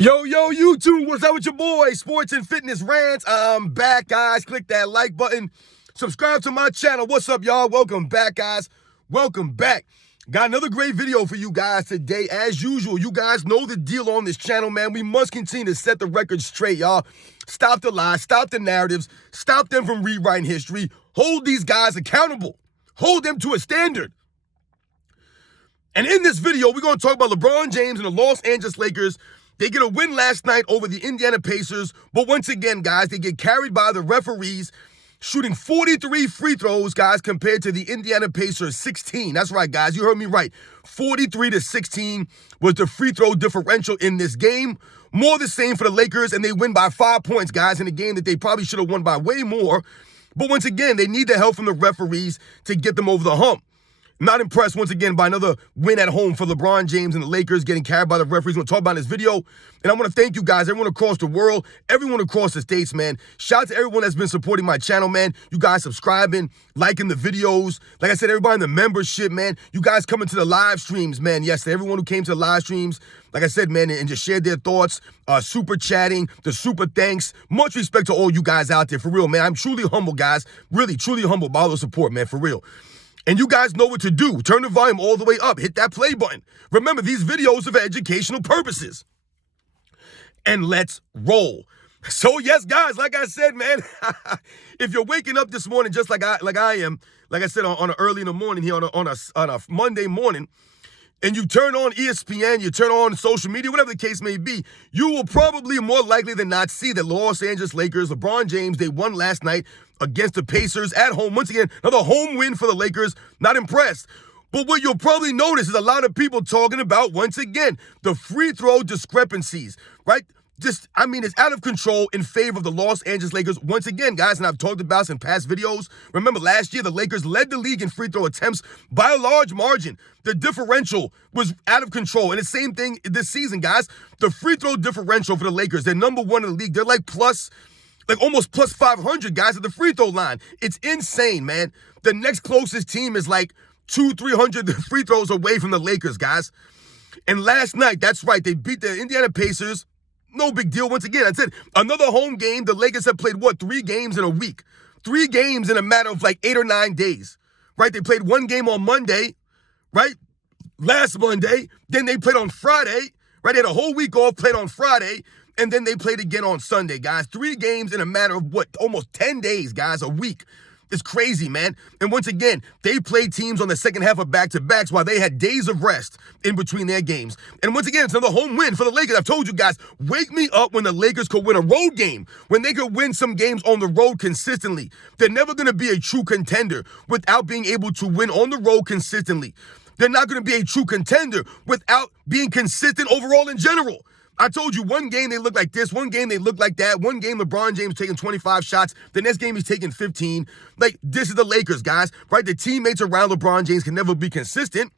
Yo, YouTube, what's up with your boy? Sports and Fitness Rants. I'm back, guys. Click that like button. Subscribe to my channel. What's up, y'all? Welcome back, guys. Welcome back. Got another great video for you guys today. As usual, you guys know the deal on this channel, man. We must continue to set the record straight, y'all. Stop the lies, stop the narratives, stop them from rewriting history. Hold these guys accountable. Hold them to a standard. And in this video, we're going to talk about LeBron James and the Los Angeles Lakers. They get a win last night over the Indiana Pacers, but once again, guys, they get carried by the referees, shooting 43 free throws, guys, compared to the Indiana Pacers 16. That's right, guys, you heard me right. 43-16 was the free throw differential in this game. More the same for the Lakers, and they win by 5 points, guys, in a game that they probably should have won by way more. But once again, they need the help from the referees to get them over the hump. Not impressed, once again, by another win at home for LeBron James and the Lakers, getting carried by the referees. We're going to talk about in this video. And I want to thank you guys, everyone across the world, everyone across the states, man. Shout out to everyone that's been supporting my channel, man. You guys subscribing, liking the videos. Like I said, everybody in the membership, man. You guys coming to the live streams, man. Yes, to everyone who came to the live streams, like I said, man, and just shared their thoughts, super chatting, the super thanks. Much respect to all you guys out there, for real, man. I'm truly humble, guys. Really, truly humble by all the support, man, for real. And you guys know what to do. Turn the volume all the way up. Hit that play button. Remember, these videos are for educational purposes. And let's roll. So, yes, guys, like I said, man, if you're waking up this morning just like I am, like I said, on early in the morning here on a Monday morning, and you turn on ESPN, you turn on social media, whatever the case may be, you will probably more likely than not see that Los Angeles Lakers, LeBron James, they won last night against the Pacers at home. Once again, another home win for the Lakers. Not impressed. But what you'll probably notice is a lot of people talking about, once again, the free throw discrepancies, right? It's out of control in favor of the Los Angeles Lakers. Once again, guys, and I've talked about this in past videos. Remember, last year, the Lakers led the league in free throw attempts by a large margin. The differential was out of control. And the same thing this season, guys. The free throw differential for the Lakers, they're number one in the league. They're almost plus 500 guys at the free throw line. It's insane, man. The next closest team is like 200-300 free throws away from the Lakers, guys. And last night, that's right, they beat the Indiana Pacers. No big deal. Once again, I said another home game. The Lakers have played, 3 games in a week? 3 games in a matter of like 8 or 9 days, right? They played 1 game on Monday, right? Last Monday. Then they played on Friday, right? They had a whole week off, played on Friday, and then they played again on Sunday, guys. 3 games in a matter of almost 10 days, guys, a week. It's crazy, man. And once again, they played teams on the second half of back-to-backs while they had days of rest in between their games. And once again, it's another home win for the Lakers. I've told you guys, wake me up when the Lakers could win a road game, when they could win some games on the road consistently. They're never going to be a true contender without being able to win on the road consistently. They're not going to be a true contender without being consistent overall in general. I told you, one game they look like this, one game they look like that, one game LeBron James taking 25 shots, the next game he's taking 15. Like, this is the Lakers, guys, right? The teammates around LeBron James can never be consistent.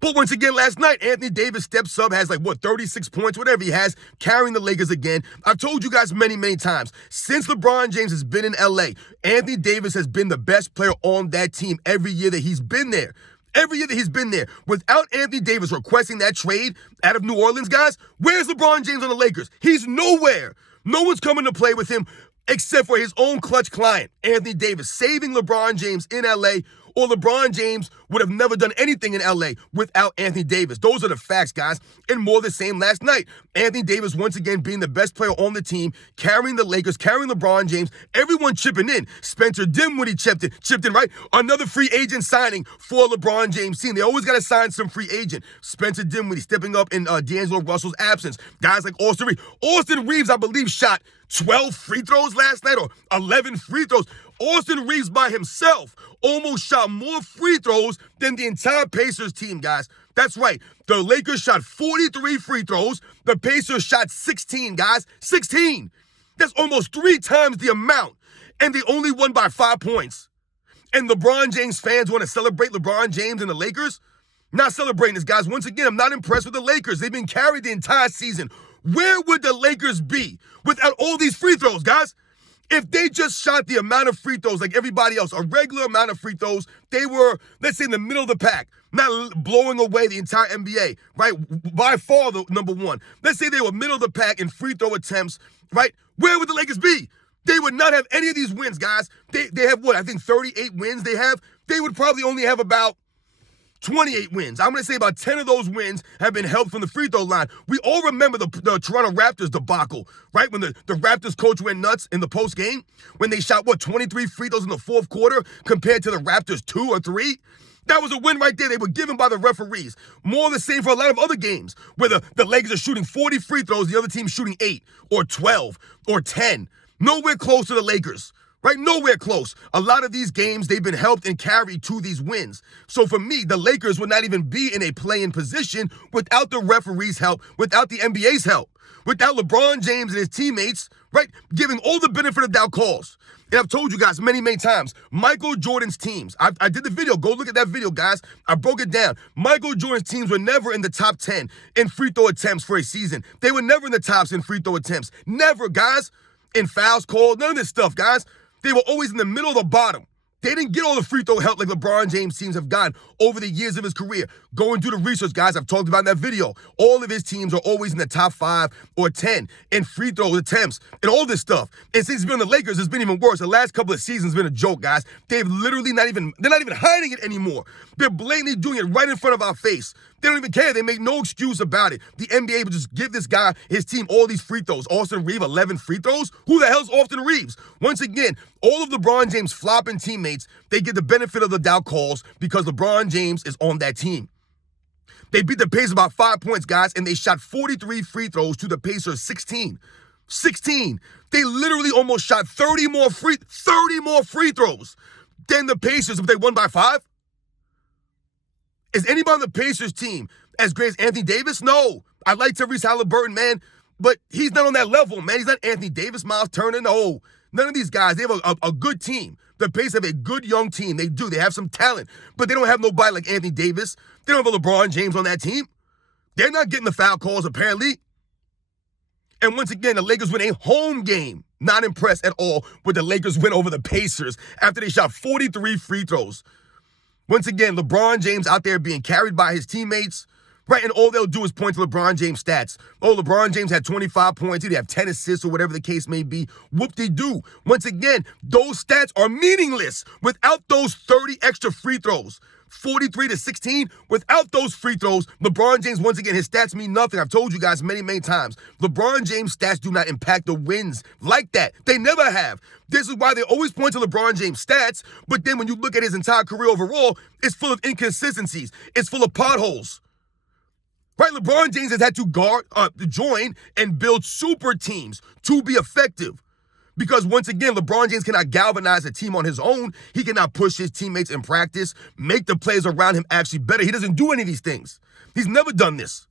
But once again, last night, Anthony Davis steps up, has 36 points, whatever he has, carrying the Lakers again. I've told you guys many, many times, since LeBron James has been in LA, Anthony Davis has been the best player on that team every year that he's been there. Every year that he's been there. Without Anthony Davis requesting that trade out of New Orleans, guys, where's LeBron James on the Lakers? He's nowhere. No one's coming to play with him except for his own clutch client, Anthony Davis, saving LeBron James in LA, or LeBron James would have never done anything in LA without Anthony Davis. Those are the facts, guys. And more the same last night. Anthony Davis, once again, being the best player on the team, carrying the Lakers, carrying LeBron James, everyone chipping in. Spencer Dinwiddie chipped in, right? Another free agent signing for LeBron James' team. They always got to sign some free agent. Spencer Dinwiddie stepping up in D'Angelo Russell's absence. Guys like Austin Reeves. Austin Reeves, I believe, shot 12 free throws last night, or 11 free throws. Austin Reeves by himself almost shot more free throws than the entire Pacers team, guys. That's right. The Lakers shot 43 free throws. The Pacers shot 16, guys. 16. That's almost 3 times the amount. And they only won by 5 points. And LeBron James fans want to celebrate LeBron James and the Lakers? Not celebrating this, guys. Once again, I'm not impressed with the Lakers. They've been carried the entire season. Where would the Lakers be without all these free throws, guys? If they just shot the amount of free throws like everybody else, a regular amount of free throws, they were, let's say, in the middle of the pack. not blowing away the entire NBA, right? By far the number one. Let's say they were middle of the pack in free throw attempts, right? Where would the Lakers be? They would not have any of these wins, guys. They have what? I think 38 wins they have. They would probably only have about 28 wins. I'm going to say about 10 of those wins have been helped from the free throw line. We all remember the Toronto Raptors debacle, right? When the Raptors coach went nuts in the post game, when they shot, 23 free throws in the fourth quarter compared to the Raptors 2 or 3? That was a win right there. They were given by the referees. More the same for a lot of other games where the Lakers are shooting 40 free throws, the other team's shooting 8 or 12 or 10. Nowhere close to the Lakers. Right? Nowhere close. A lot of these games, they've been helped and carried to these wins. So for me, the Lakers would not even be in a play-in position without the referees' help, without the NBA's help, without LeBron James and his teammates, right, giving all the benefit of doubt calls. And I've told you guys many, many times, Michael Jordan's teams, I did the video. Go look at that video, guys. I broke it down. Michael Jordan's teams were never in the top 10 in free throw attempts for a season. They were never in the tops in free throw attempts. Never, guys. In fouls called, none of this stuff, guys. They were always in the middle of the bottom. They didn't get all the free throw help like LeBron James teams have gotten over the years of his career. Going through the research, guys, I've talked about in that video. All of his teams are always in the top 5 or 10 in free throw attempts and all this stuff. And since he's been on the Lakers, it's been even worse. The last couple of seasons have been a joke, guys. They're not even hiding it anymore. They're blatantly doing it right in front of our face. They don't even care. They make no excuse about it. The NBA would just give this guy, his team, all these free throws. Austin Reeves, 11 free throws? Who the hell's Austin Reeves? Once again, all of LeBron James' flopping teammates, they get the benefit of the doubt calls because LeBron James is on that team. They beat the Pacers about 5 points, guys, and they shot 43 free throws to the Pacers 16. 16. They literally almost shot 30 more free throws than the Pacers if they won by 5. Is anybody on the Pacers team as great as Anthony Davis? No. I like Tyrese Halliburton, man, but he's not on that level, man. He's not Anthony Davis, Miles Turner. No. None of these guys. They have a good team. The Pacers have a good young team. They do. They have some talent, but they don't have nobody like Anthony Davis. They don't have a LeBron James on that team. They're not getting the foul calls, apparently. And once again, the Lakers win a home game. Not impressed at all with the Lakers win over the Pacers after they shot 43 free throws. Once again, LeBron James out there being carried by his teammates, right? And all they'll do is point to LeBron James' stats. Oh, LeBron James had 25 points. He'd have 10 assists or whatever the case may be. Whoop-de-doo. Once again, those stats are meaningless without those 30 extra free throws. 43-16. Without those free throws, LeBron James, once again, his stats mean nothing. I've told you guys many, many times. LeBron James' stats do not impact the wins like that. They never have. This is why they always point to LeBron James' stats, but then when you look at his entire career overall, it's full of inconsistencies. It's full of potholes. Right? LeBron James has had to join and build super teams to be effective. Because once again, LeBron James cannot galvanize a team on his own. He cannot push his teammates in practice, make the players around him actually better. He doesn't do any of these things. He's never done this.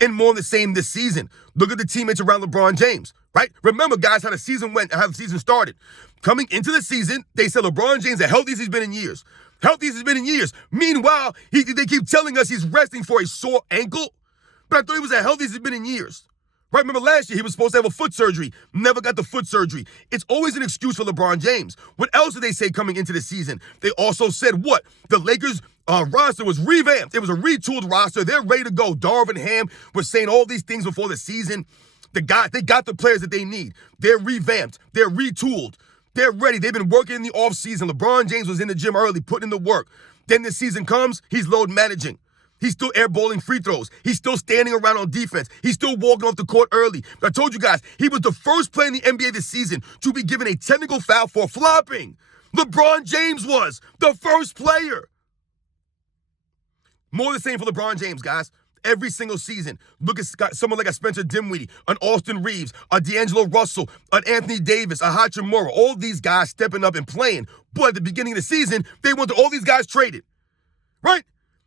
And more of the same this season. Look at the teammates around LeBron James, right? Remember, guys, how the season went, how the season started. Coming into the season, they said LeBron James, the healthiest he's been in years. Healthiest he's been in years. Meanwhile, they keep telling us he's resting for a sore ankle. But I thought he was the healthiest he's been in years. Right, remember last year he was supposed to have a foot surgery, never got the foot surgery. It's always an excuse for LeBron James. What else did they say coming into the season? They also said what? The Lakers roster was revamped. It was a retooled roster. They're ready to go. Darvin Ham was saying all these things before the season. They got the players that they need. They're revamped. They're retooled. They're ready. They've been working in the offseason. LeBron James was in the gym early, putting in the work. Then the season comes, he's load managing. He's still airballing free throws. He's still standing around on defense. He's still walking off the court early. I told you guys, he was the first player in the NBA this season to be given a technical foul for flopping. LeBron James was the first player. More the same for LeBron James, guys. Every single season, look at someone like a Spencer Dinwiddie, an Austin Reeves, a D'Angelo Russell, an Anthony Davis, a Hachimura. All these guys stepping up and playing. But at the beginning of the season, they wanted all these guys traded. Right?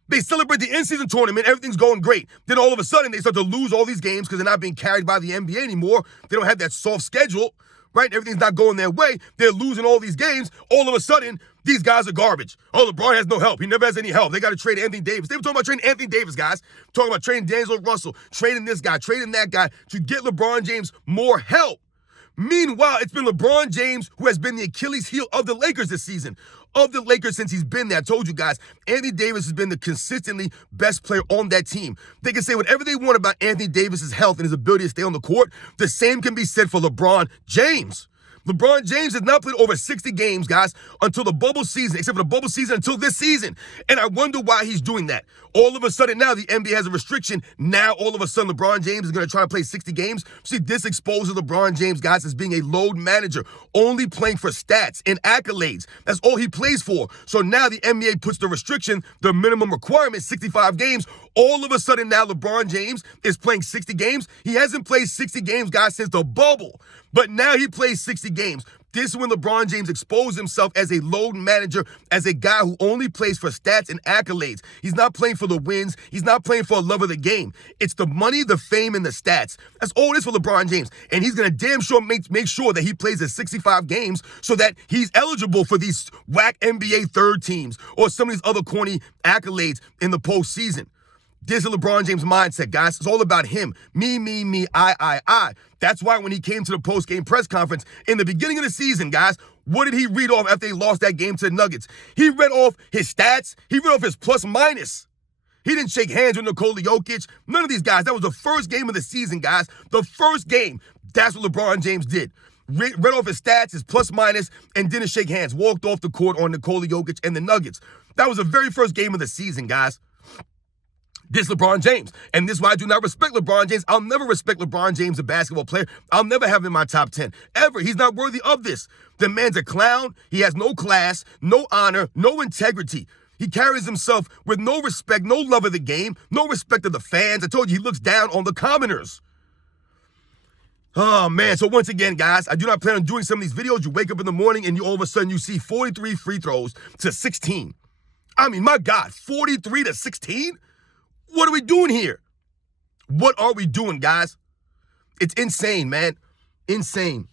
They celebrate the in-season tournament. Everything's going great. Then all of a sudden, they start to lose all these games because they're not being carried by the NBA anymore. They don't have that soft schedule, right? Everything's not going their way. They're losing all these games. All of a sudden, these guys are garbage. Oh, LeBron has no help. He never has any help. They got to trade Anthony Davis. They were talking about trading Anthony Davis, guys. Talking about trading D'Angelo Russell, trading this guy, trading that guy to get LeBron James more help. Meanwhile, it's been LeBron James who has been the Achilles heel of the Lakers this season. of the Lakers since he's been there. I told you guys, Anthony Davis has been the consistently best player on that team. They can say whatever they want about Anthony Davis's health and his ability to stay on the court. The same can be said for LeBron James. LeBron James has not played over 60 games, guys, until the bubble season, except for the bubble season until this season. And I wonder why he's doing that. All of a sudden now the NBA has a restriction. Now all of a sudden LeBron James is going to try to play 60 games. See, this exposes LeBron James, guys, as being a load manager, only playing for stats and accolades. That's all he plays for. So now the NBA puts the restriction, the minimum requirement, 65 games. All of a sudden now LeBron James is playing 60 games. He hasn't played 60 games, guys, since the bubble. But now he plays 60 games. This is when LeBron James exposed himself as a load manager, as a guy who only plays for stats and accolades. He's not playing for the wins. He's not playing for a love of the game. It's the money, the fame, and the stats. That's all it is for LeBron James. And he's going to damn sure make sure that he plays his 65 games so that he's eligible for these whack NBA third teams or some of these other corny accolades in the postseason. This is LeBron James' mindset, guys. It's all about him. Me, I. That's why when he came to the post-game press conference in the beginning of the season, guys, what did he read off after they lost that game to the Nuggets? He read off his stats. He read off his plus minus. He didn't shake hands with Nikola Jokic. None of these guys. That was the first game of the season, guys. The first game. That's what LeBron James did. Read off his stats, his plus minus, and didn't shake hands. Walked off the court on Nikola Jokic and the Nuggets. That was the very first game of the season, guys. This is LeBron James. And this is why I do not respect LeBron James. I'll never respect LeBron James, a basketball player. I'll never have him in my top 10. Ever. He's not worthy of this. The man's a clown. He has no class, no honor, no integrity. He carries himself with no respect, no love of the game, no respect of the fans. I told you he looks down on the commoners. Oh, man. So once again, guys, I do not plan on doing some of these videos. You wake up in the morning and you all of a sudden you see 43 free throws to 16. I mean, my God, 43 to 16? What are we doing here? What are we doing, guys? It's insane, man. Insane.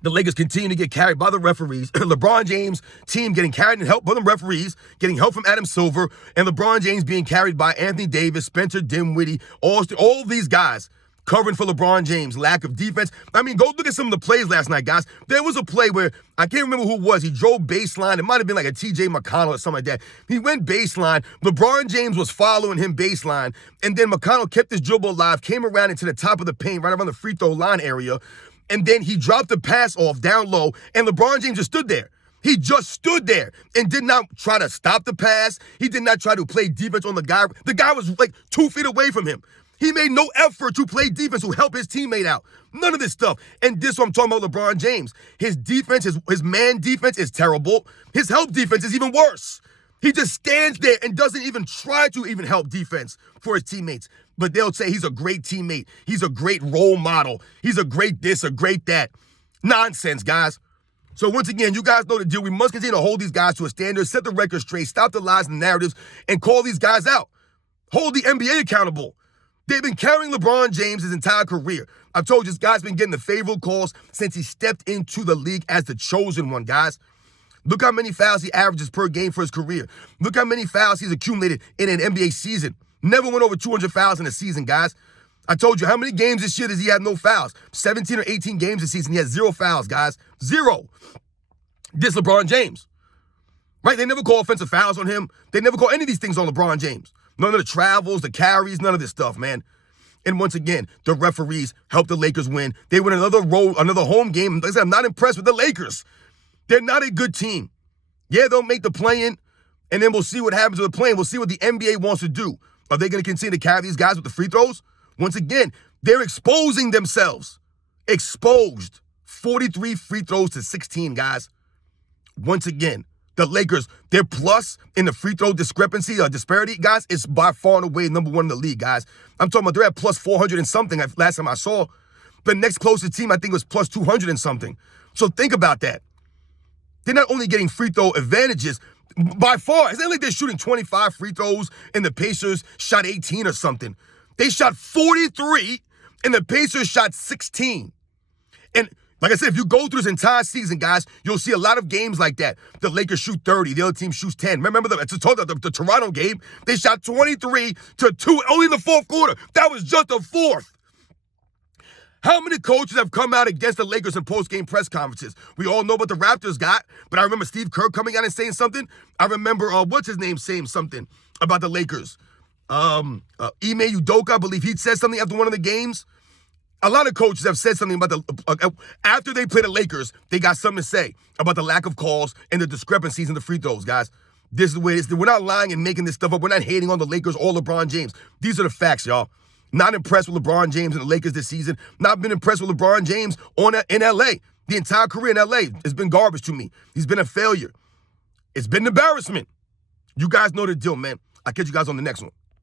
The Lakers continue to get carried by the referees. LeBron James' team getting carried and helped by the referees, getting help from Adam Silver, and LeBron James being carried by Anthony Davis, Spencer Dinwiddie, all these guys covering for LeBron James. Lack of defense. I mean, go look at some of the plays last night, guys. There was a play where, I can't remember who it was. He drove baseline. It might have been like a TJ McConnell or something like that. He went baseline. LeBron James was following him baseline. And then McConnell kept his dribble alive, came around into the top of the paint, right around the free throw line area. And then he dropped the pass off down low. And LeBron James just stood there. He just stood there and did not try to stop the pass. He did not try to play defense on the guy. The guy was like 2 feet away from him. He made no effort to play defense, to help his teammate out. None of this stuff. And this is what I'm talking about LeBron James. His defense, his man defense is terrible. His help defense is even worse. He just stands there and doesn't even try to even help defense for his teammates. But they'll say he's a great teammate. He's a great role model. He's a great this, a great that. Nonsense, guys. So once again, you guys know the deal. We must continue to hold these guys to a standard, set the record straight, stop the lies and narratives, and call these guys out. Hold the NBA accountable. They've been carrying LeBron James his entire career. I've told you, this guy's been getting the favorable calls since he stepped into the league as the chosen one, guys. Look how many fouls he averages per game for his career. Look how many fouls he's accumulated in an NBA season. Never went over 200 fouls in a season, guys. I told you, how many games this year does he have no fouls? 17 or 18 games this season, he has 0 fouls, guys. 0. This LeBron James. Right? They never call offensive fouls on him. They never call any of these things on LeBron James. None of the travels, the carries, none of this stuff, man. And once again, the referees helped the Lakers win. They win another home game. Like I said, I'm not impressed with the Lakers. They're not a good team. Yeah, they'll make the play-in, and then we'll see what happens with the play-in. We'll see what the NBA wants to do. Are they going to continue to carry these guys with the free throws? Once again, they're exposing themselves. Exposed. 43 free throws to 16, guys. Once again, the Lakers, their plus in the free throw discrepancy or disparity, guys, is by far and away number 1 in the league, guys. I'm talking about they're at plus 400 and something last time I saw. The next closest team, I think, was plus 200 and something. So think about that. They're not only getting free throw advantages, by far. It's not like they're shooting 25 free throws and the Pacers shot 18 or something. They shot 43 and the Pacers shot 16. And like I said, if you go through this entire season, guys, you'll see a lot of games like that. The Lakers shoot 30. The other team shoots 10. Remember the Toronto game? They shot 23 to 2 only in the fourth quarter. That was just the fourth. How many coaches have come out against the Lakers in post-game press conferences? We all know what the Raptors got, but I remember Steve Kerr coming out and saying something. I remember, what's his name, saying something about the Lakers. Ime Udoka, I believe he said something after one of the games. A lot of coaches have said something about after they play the Lakers, they got something to say about the lack of calls and the discrepancies in the free throws, guys. This is the way it is. We're not lying and making this stuff up. We're not hating on the Lakers or LeBron James. These are the facts, y'all. Not impressed with LeBron James and the Lakers this season. Not been impressed with LeBron James in L.A. The entire career in L.A. has been garbage to me. He's been a failure. It's been an embarrassment. You guys know the deal, man. I'll catch you guys on the next one.